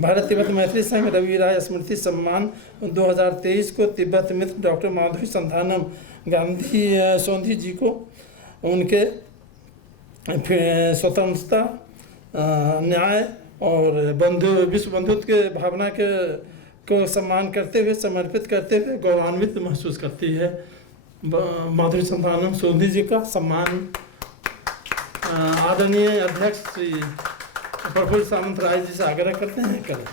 भारत तिब्बत मैत्री संघ रवि राय स्मृति सम्मान 2023 को तिब्बत मित्र डॉक्टर माधवी संधानम गांधी सोंधी जी को उनके स्वतंत्रता, न्याय और विश्व बंधुत्व के भावना को सम्मान करते हुए, समर्पित करते हुए गौरवान्वित महसूस करती है। माधुरी संधानम सोंधी जी का सम्मान आदरणीय अध्यक्ष श्री प्रफुल्ल सामंत राय जी से आग्रह करते हैं करें।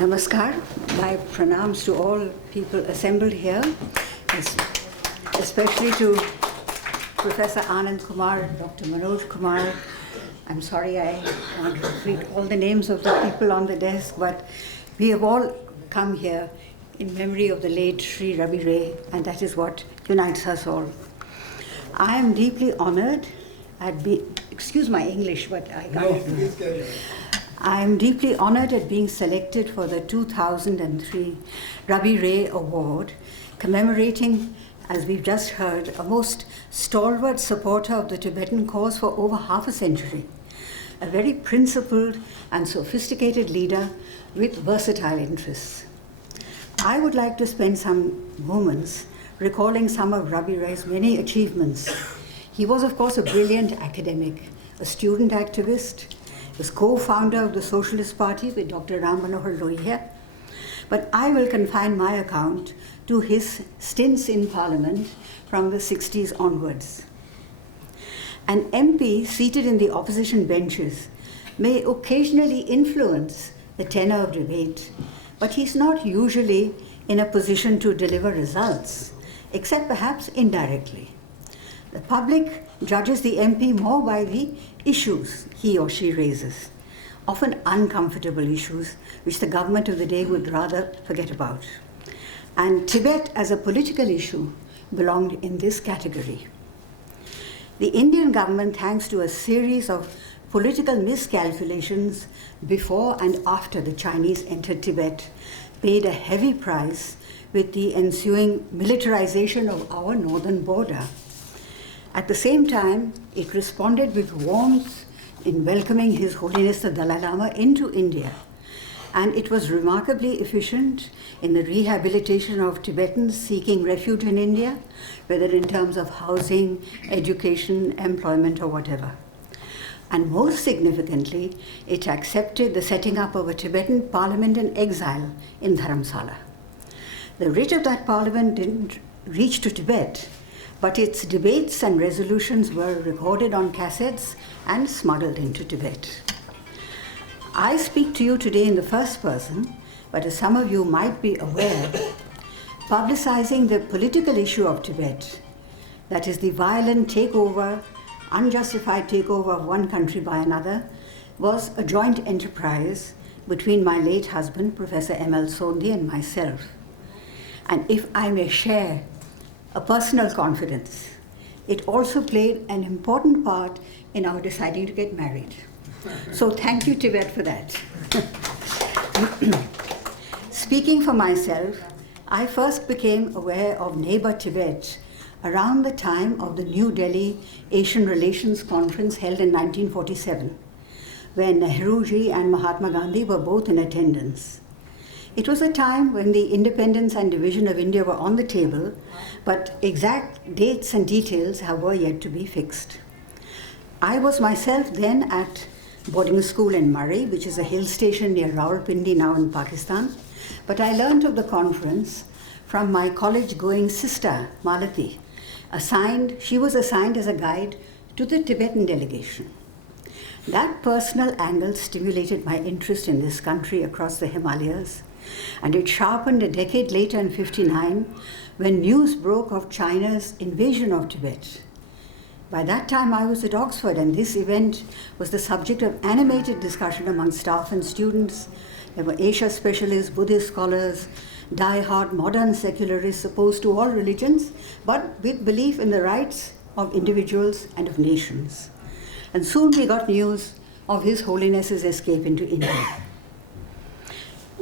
Namaskar. My pranams to all people assembled here, especially to Professor Anand Kumar, Dr. Manoj Kumar. I'm sorry I can't repeat all the names of the people on the desk, but we have all come here in memory of the late Sri Ravi Ray, and that is what unites us all. I am deeply honored at excuse my English, but I can't. No, please carry on. I am deeply honored at being selected for the 2003 Ravi Ray Award, commemorating, as we've just heard, a most stalwart supporter of the Tibetan cause for over half a century, a very principled and sophisticated leader with versatile interests. I would like to spend some moments recalling some of Ravi Ray's many achievements. He was, of course, a brilliant academic, a student activist, was co-founder of the Socialist Party with Dr. Ram Manohar Lohia. But I will confine my account to his stints in Parliament from the 60s onwards. An MP seated in the opposition benches may occasionally influence the tenor of debate, but he's not usually in a position to deliver results, except perhaps indirectly. The public judges the MP more by the issues he or she raises, often uncomfortable issues which the government of the day would rather forget about. And Tibet as a political issue belonged in this category. The Indian government, thanks to a series of political miscalculations before and after the Chinese entered Tibet, paid a heavy price with the ensuing militarization of our northern border. At the same time, it responded with warmth in welcoming His Holiness the Dalai Lama into India, and it was remarkably efficient in the rehabilitation of Tibetans seeking refuge in India, whether in terms of housing, education, employment, or whatever. And most significantly, it accepted the setting up of a Tibetan parliament in exile in Dharamsala. The writ of that parliament didn't reach to Tibet, but its debates and resolutions were recorded on cassettes and smuggled into Tibet. I speak to you today in the first person, but as some of you might be aware, publicizing the political issue of Tibet, that is the violent takeover, unjustified takeover of one country by another, was a joint enterprise between my late husband, Professor M.L. Sondhi, and myself. And if I may share a personal confidence, it also played an important part in our deciding to get married. So thank you, Tibet, for that. Speaking for myself, I first became aware of neighbor Tibet around the time of the New Delhi Asian Relations Conference held in 1947, where Nehruji and Mahatma Gandhi were both in attendance. It was a time when the independence and division of India were on the table, but exact dates and details were yet to be fixed. I was myself then at boarding school in Murree, which is a hill station near Rawalpindi, now in Pakistan, but I learned of the conference from my college-going sister, Malati. She was assigned as a guide to the Tibetan delegation. That personal angle stimulated my interest in this country across the Himalayas, and it sharpened a decade later in 1959 when news broke of China's invasion of Tibet. By that time I was at Oxford, and this event was the subject of animated discussion among staff and students. There were Asia specialists, Buddhist scholars, die-hard modern secularists opposed to all religions, but with belief in the rights of individuals and of nations. And soon we got news of His Holiness's escape into India.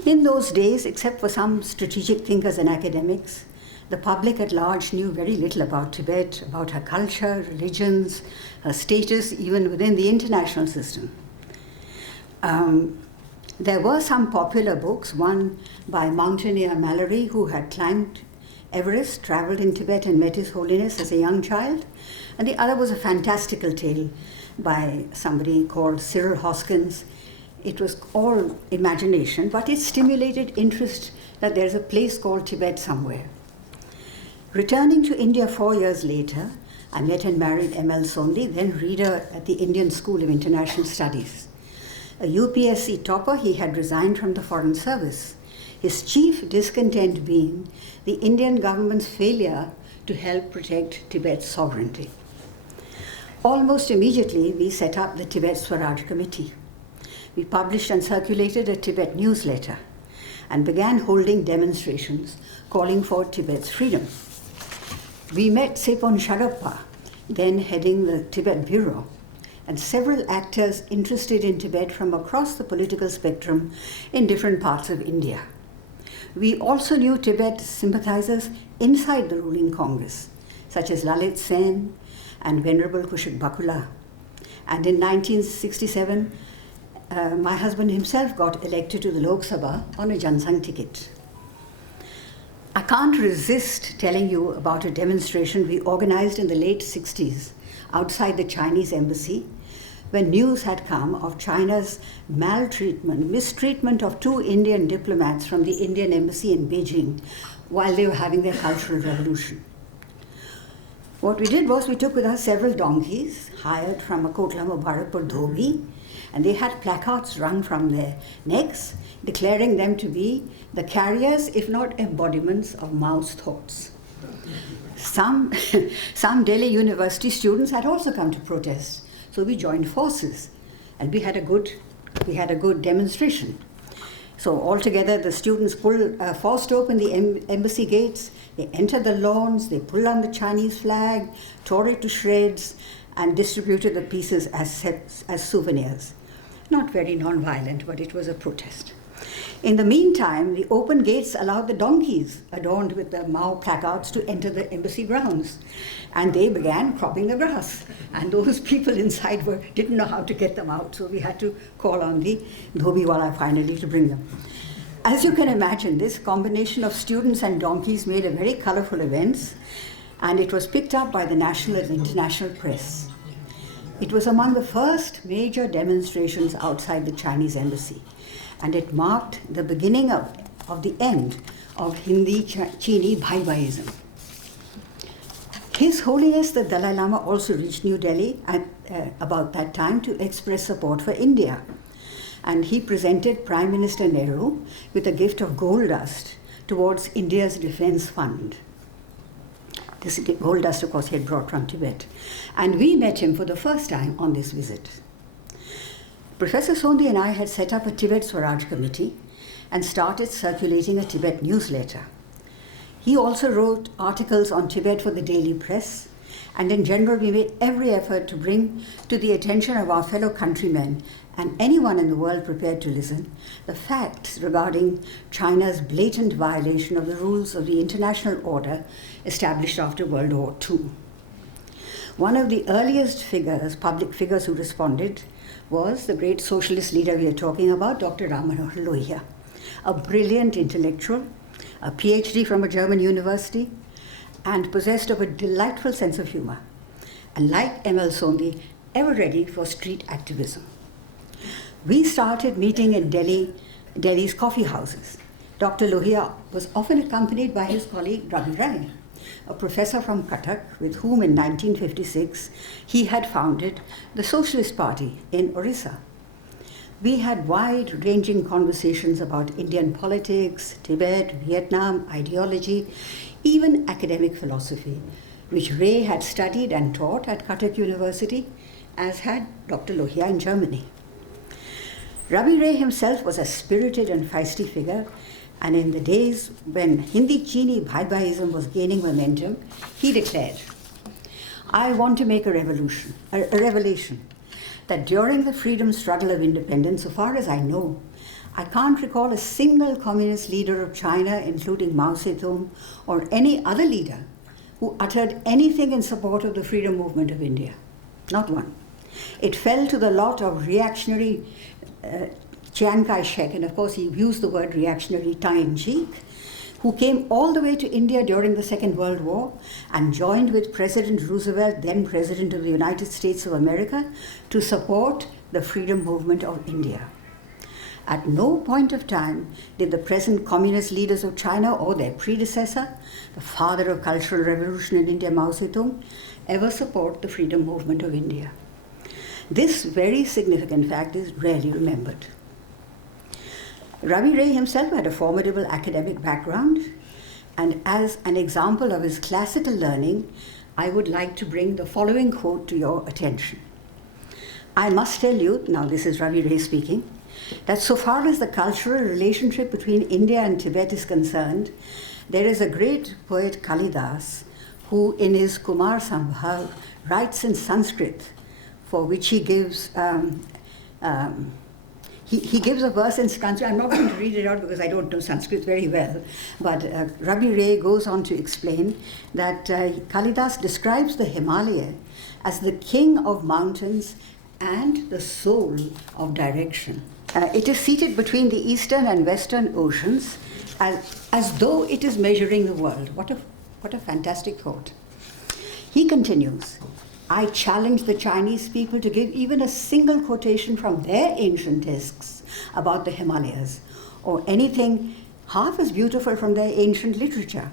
In those days, except for some strategic thinkers and academics, the public at large knew very little about Tibet, about her culture, religions, her status, even within the international system. There were some popular books, one by mountaineer Mallory, who had climbed Everest, traveled in Tibet and met His Holiness as a young child, and the other was a fantastical tale by somebody called Cyril Hoskins. It was all imagination, but it stimulated interest that there's a place called Tibet somewhere. Returning to India 4 years later, I met and married M.L. Sondhi, then reader at the Indian School of International Studies. A UPSC topper, he had resigned from the Foreign Service, his chief discontent being the Indian government's failure to help protect Tibet's sovereignty. Almost immediately, we set up the Tibet Swaraj Committee. We published and circulated a Tibet newsletter and began holding demonstrations calling for Tibet's freedom. We met Sepon Sharappa, then heading the Tibet Bureau, and several actors interested in Tibet from across the political spectrum in different parts of India. We also knew Tibet sympathizers inside the ruling Congress, such as Lalit Sen and Venerable Kushik Bakula. And in 1967, my husband himself got elected to the Lok Sabha on a Jansangh ticket. I can't resist telling you about a demonstration we organized in the late 60s outside the Chinese embassy, when news had come of China's mistreatment of 2 Indian diplomats from the Indian embassy in Beijing while they were having their cultural revolution. What we did was we took with us several donkeys hired from a Kotla Mubarakpur dhobi, and they had placards run from their necks declaring them to be the carriers, if not embodiments, of Mao's thoughts. Some Delhi University students had also come to protest, so we joined forces, and we had a good demonstration. So altogether, the students forced open the embassy gates, they entered the lawns, they pulled on the Chinese flag, tore it to shreds, and distributed the pieces as souvenirs. Not very non-violent, but it was a protest. In the meantime, the open gates allowed the donkeys adorned with the Mao placards to enter the embassy grounds, and they began cropping the grass. And those people inside didn't know how to get them out, so we had to call on the dhobiwala finally to bring them. As you can imagine, this combination of students and donkeys made a very colorful event, and it was picked up by the national and international press. It was among the first major demonstrations outside the Chinese embassy, and it marked the beginning of the end of Hindi-Chini Bhai-Bhaism. His Holiness the Dalai Lama also reached New Delhi at about that time to express support for India. And he presented Prime Minister Nehru with a gift of gold dust towards India's defense fund. This gold dust, of course, he had brought from Tibet. And we met him for the first time on this visit. Professor Sondhi and I had set up a Tibet Swaraj Committee and started circulating a Tibet newsletter. He also wrote articles on Tibet for the daily press, and in general we made every effort to bring to the attention of our fellow countrymen and anyone in the world prepared to listen the facts regarding China's blatant violation of the rules of the international order established after World War II. One of the earliest public figures who responded was the great socialist leader we are talking about, Dr. Ram Manohar Lohia, a brilliant intellectual, a PhD from a German university, and possessed of a delightful sense of humor, and like M.L. Sondhi, ever ready for street activism. We started meeting in Delhi's coffee houses. Dr. Lohia was often accompanied by his colleague Ravi Rai, a professor from Cuttack, with whom in 1956 he had founded the Socialist Party in Orissa. We had wide-ranging conversations about Indian politics, Tibet, Vietnam, ideology, even academic philosophy, which Ray had studied and taught at Cuttack University, as had Dr. Lohia in Germany. Ravi Ray himself was a spirited and feisty figure, and in the days when Hindi-Chini Bhai-Bhaism was gaining momentum, he declared, "I want to make a revelation, that during the freedom struggle of independence, so far as I know, I can't recall a single communist leader of China, including Mao Zedong or any other leader, who uttered anything in support of the freedom movement of India. Not one. It fell to the lot of reactionary Chiang Kai-shek, and of course he used the word reactionary tongue-in-cheek, who came all the way to India during the Second World War and joined with President Roosevelt, then President of the United States of America, to support the freedom movement of India. At no point of time did the present communist leaders of China or their predecessor, the father of cultural revolution in India, Mao Zedong, ever support the freedom movement of India. This very significant fact is rarely remembered. Ravi Ray himself had a formidable academic background, and as an example of his classical learning, I would like to bring the following quote to your attention. I must tell you, now this is Ravi Ray speaking, that so far as the cultural relationship between India and Tibet is concerned, there is a great poet Kalidas who in his Kumar Sambhav writes in Sanskrit, for which he gives he gives a verse in Sanskrit. I'm not going to read it out because I don't know Sanskrit very well, but Ravi Ray goes on to explain that Kalidas describes the Himalaya as the king of mountains and the soul of direction. It is seated between the eastern and western oceans as though it is measuring the world. What a fantastic thought. He continues, I challenge the Chinese people to give even a single quotation from their ancient texts about the Himalayas, or anything half as beautiful from their ancient literature.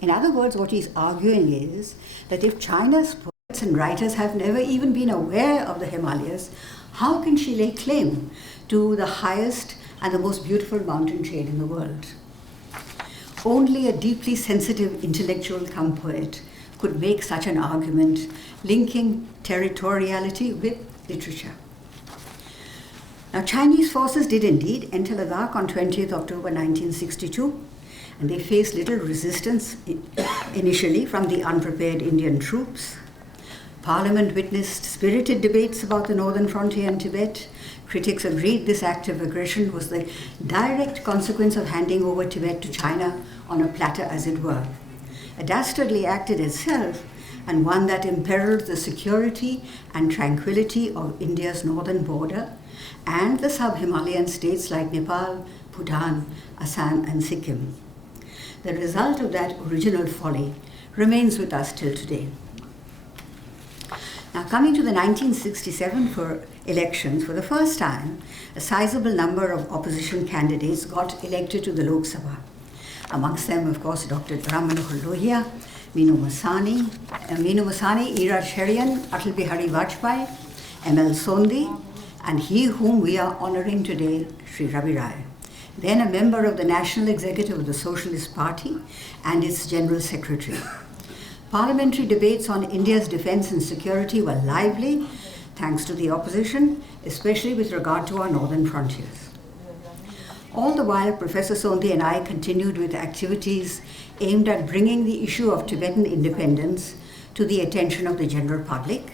In other words, what he's arguing is that if China's poets and writers have never even been aware of the Himalayas, how can she lay claim to the highest and the most beautiful mountain chain in the world? Only a deeply sensitive intellectual come poet could make such an argument, linking territoriality with literature. Now, Chinese forces did indeed enter Ladakh on 20th October 1962, and they faced little resistance initially from the unprepared Indian troops. Parliament witnessed spirited debates about the northern frontier and Tibet. Critics agreed this act of aggression was the direct consequence of handing over Tibet to China on a platter, as it were. A dastardly act in itself, and one that imperiled the security and tranquility of India's northern border and the sub-Himalayan states like Nepal, Bhutan, Assam and Sikkim. The result of that original folly remains with us till today. Now, coming to the 1967 elections, for the first time, a sizable number of opposition candidates got elected to the Lok Sabha. Amongst them, of course, Dr. Ram Manohar Lohia, Meenu Masani, Iraj Sherian, Atal Bihari Vajpayee, M.L. Sondi, and he whom we are honoring today, Sri Ravi Rai, then a member of the National Executive of the Socialist Party and its General Secretary. Parliamentary debates on India's defense and security were lively, thanks to the opposition, especially with regard to our northern frontiers. All the while, Professor Sondhi and I continued with activities aimed at bringing the issue of Tibetan independence to the attention of the general public,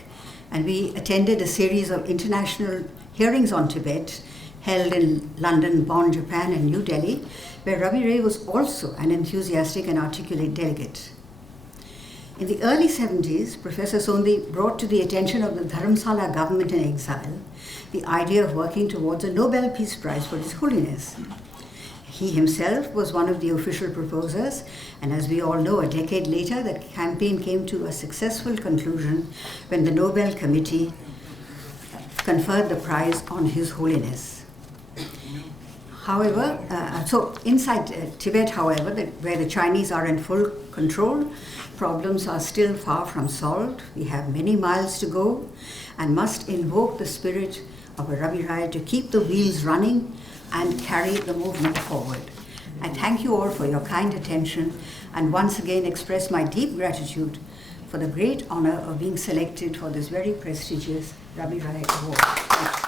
and we attended a series of international hearings on Tibet held in London, Bonn, Japan, and New Delhi, where Ravi Ray was also an enthusiastic and articulate delegate. In the early 70s, Professor Sondhi brought to the attention of the Dharamsala government in exile the idea of working towards a Nobel Peace Prize for His Holiness. He himself was one of the official proposers, and as we all know, a decade later, the campaign came to a successful conclusion when the Nobel Committee conferred the prize on His Holiness. However, so inside Tibet, however, where the Chinese are in full control, problems are still far from solved. We have many miles to go and must invoke the spirit of a Ravi Rai to keep the wheels running and carry the movement forward. I thank you all for your kind attention and once again express my deep gratitude for the great honor of being selected for this very prestigious Ravi Rai Award.